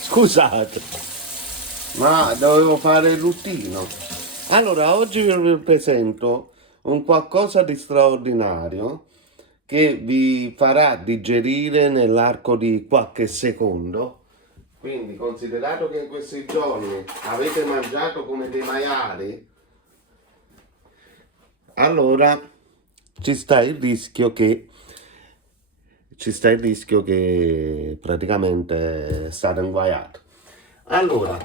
Scusate, ma dovevo fare il ruttino. Allora, oggi vi presento un qualcosa di straordinario che vi farà digerire nell'arco di qualche secondo. Quindi, considerato che in questi giorni avete mangiato come dei maiali, allora ci sta il rischio che praticamente state inguaiato. Allora,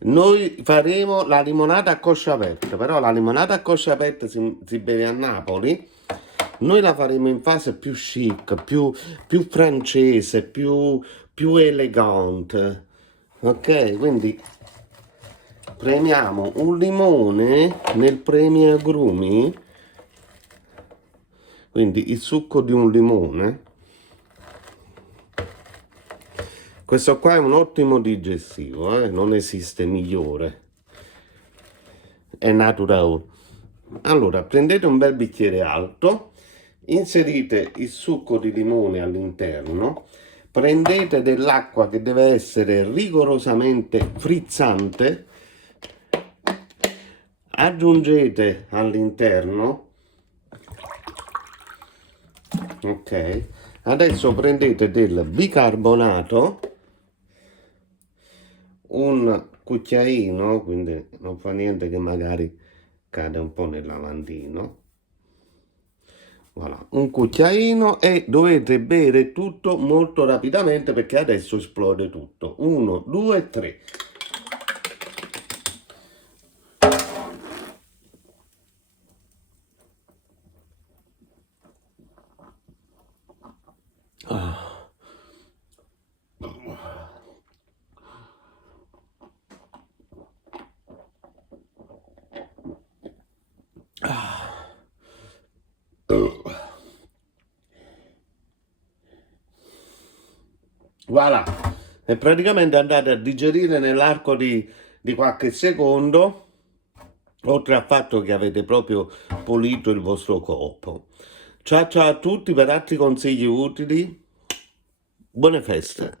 noi faremo la limonata a coscia aperta, però la limonata a coscia aperta si beve a Napoli. Noi la faremo in fase più chic, più francese, più elegante. Ok, quindi premiamo un limone nel premiagrumi, quindi il succo di un limone. Questo qua è un ottimo digestivo, non esiste migliore, è natural. Allora, prendete un bel bicchiere alto, inserite il succo di limone all'interno, prendete dell'acqua che deve essere rigorosamente frizzante, aggiungete all'interno, ok, adesso prendete del bicarbonato, un cucchiaino, quindi non fa niente che magari cade un po' nel lavandino. Voilà, un cucchiaino, e dovete bere tutto molto rapidamente perché adesso esplode tutto. 1, 2, 3. Voilà, e praticamente andate a digerire nell'arco di qualche secondo, oltre al fatto che avete proprio pulito il vostro corpo. Ciao ciao a tutti, per altri consigli utili, buone feste.